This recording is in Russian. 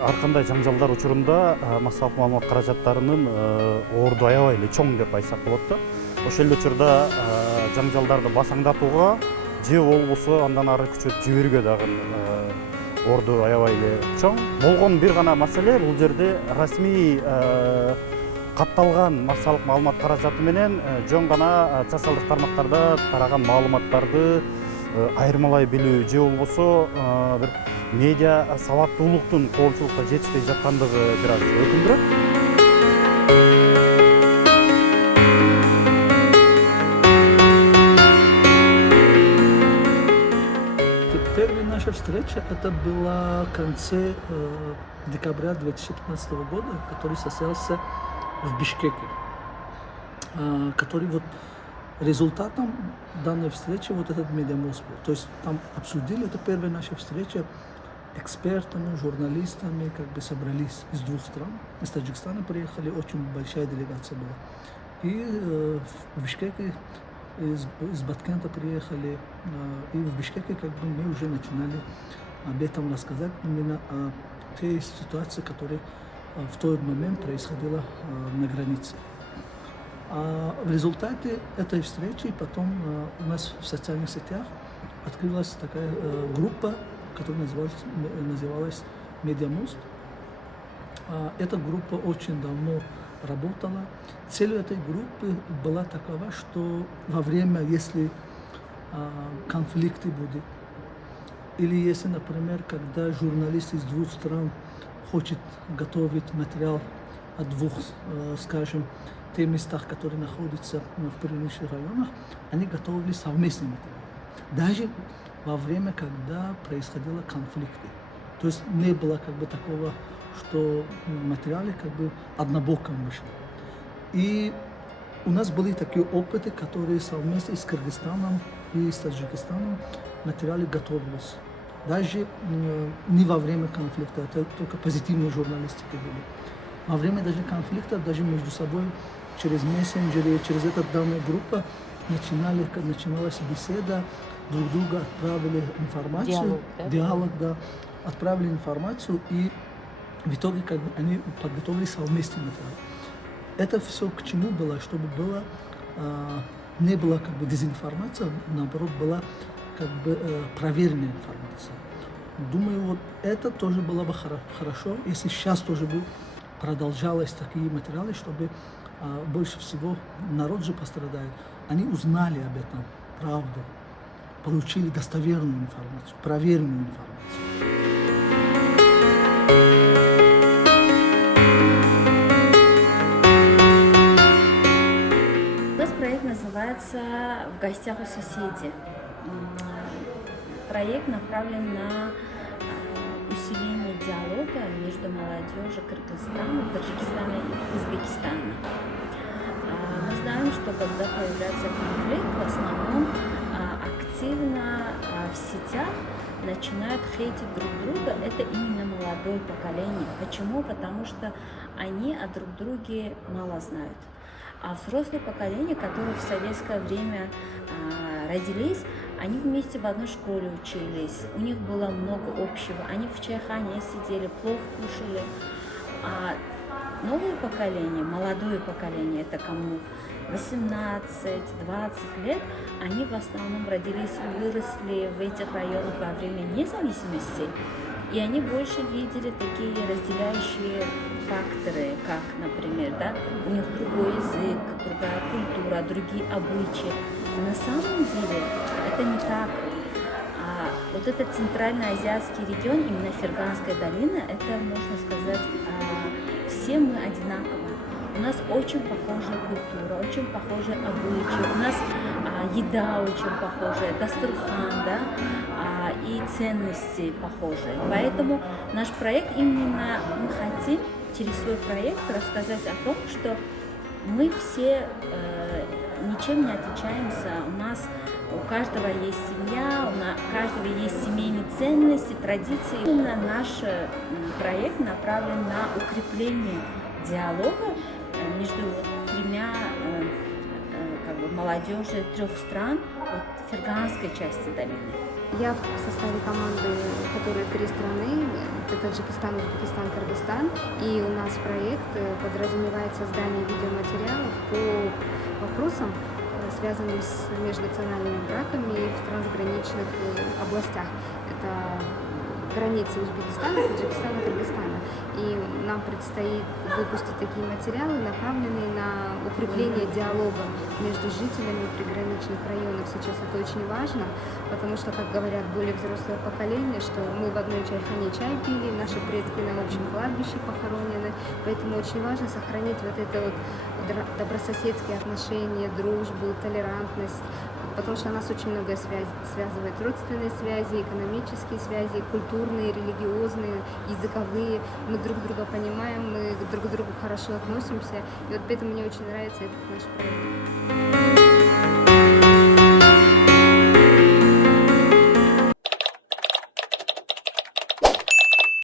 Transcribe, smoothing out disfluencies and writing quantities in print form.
ар кандай жаңжалдар учурунда массалык маалымат каражаттарынын орду аябай эле чоң деп айтсак болот да. Ошол эле учурда жаңжалдарды басаңдатууга же болбосо андан ары күчөтүп жиберүүгө дагы орду аябай эле чоң. Болгон бир гана маселе бул жерде расмий катталган массалык маалымат каражаты менен жөн гана социалдык тармактарда тараган маалыматтарды айырмалай билүү же болбосо бир медиа сабаттуулуктун коомчулукка жетишпей жаткандыгы бир аз өкүндүрөт. Первая наша встреча это была в конце декабря 2015 года, который состоялся в Бишкеке, который вот результатом данной встречи вот этот медиамост был. То есть там обсудили, это первая наша встреча, экспертами, журналистами как бы собрались из двух стран. Из Таджикистана приехали, очень большая делегация была. И в Бишкеке из Баткента приехали, и в Бишкеке как бы мы уже начинали об этом рассказать, именно о той ситуации, которая в тот момент происходила на границе. В результате этой встречи потом у нас в социальных сетях открылась такая группа, которая называлась «Медиамост». Эта группа очень давно работала. Цель этой группы была такова, что во время, если конфликты будут, или если, например, когда журналист из двух стран хочет готовить материал о двух, скажем, тех местах, которые находятся в приграничных районах, они готовили совместный материал. Даже во время, когда происходили конфликты. То есть не было как бы такого, что материалы как бы однобоком вышли. И у нас были такие опыты, которые совместно с Кыргызстаном и с Таджикистаном материалы готовились. Даже не во время конфликта, это только позитивные журналистики были. Во время даже конфликта, даже между собой, через мессенджеры, через эту данную группу начиналась беседа, друг друга отправили информацию, диалог, да, отправили информацию, и в итоге как бы они подготовили совместный материал. Это все к чему было, чтобы было, не была как бы дезинформация, наоборот, была как бы проверенная информация. Думаю, вот это тоже было бы хорошо, если сейчас тоже бы продолжалось такие материалы, чтобы больше всего народ же пострадает. Они узнали об этом, правду, получили достоверную информацию, проверенную информацию. У нас проект называется «В гостях у соседей». Проект направлен на усиление диалога между молодежью Кыргызстана, Таджикистана и Узбекистана. Мы знаем, что когда появляется конфликт, в основном активно в сетях начинают хейтить друг друга. Это именно молодое поколение. Почему? Потому что они о друг друге мало знают. А взрослое поколение, которое в советское время родились, они вместе в одной школе учились, у них было много общего, они в чайхане сидели, плов кушали. А новое поколение, молодое поколение, это кому 18-20 лет, они в основном родились и выросли в этих районах во время независимости, и они больше видели такие разделяющие факторы, как, например, да, у них другой язык, другая культура, другие обычаи. Но на самом деле это не так. Вот этот центральноазиатский регион, именно Ферганская долина, это, можно сказать, все мы одинаковы. У нас очень похожая культура, очень похожие обычаи, у нас еда очень похожая, дастурхан, да, и ценности похожие. Поэтому наш проект именно мы хотим через свой проект рассказать о том, что мы все ничем не отличаемся. У каждого есть семья, у каждого есть семейные ценности, традиции. Именно наш проект направлен на укрепление диалога между тремя молодежи трех стран Ферганской части долины. Я в составе команды которые 3 страны, это Таджикистан, Узбекистан, Кыргызстан, и у нас проект подразумевает создание видеоматериалов по вопросам, связанным с межнациональными браками в трансграничных областях. Это границы Узбекистана, Таджикистана, Кыргызстана. И нам предстоит выпустить такие материалы, направленные на укрепление диалога между жителями приграничных районов. Сейчас это очень важно, потому что, как говорят более взрослое поколение, что мы в одной чайхане чай пили, наши предки на общем кладбище похоронены. Поэтому очень важно сохранить вот это вот добрососедские отношения, дружбу, толерантность, потому что нас очень многое связывает. Родственные связи, экономические связи, культурные, религиозные, языковые. Мы друг друга понимаем, мы друг к другу хорошо относимся. И вот поэтому мне очень нравится этот наш проект.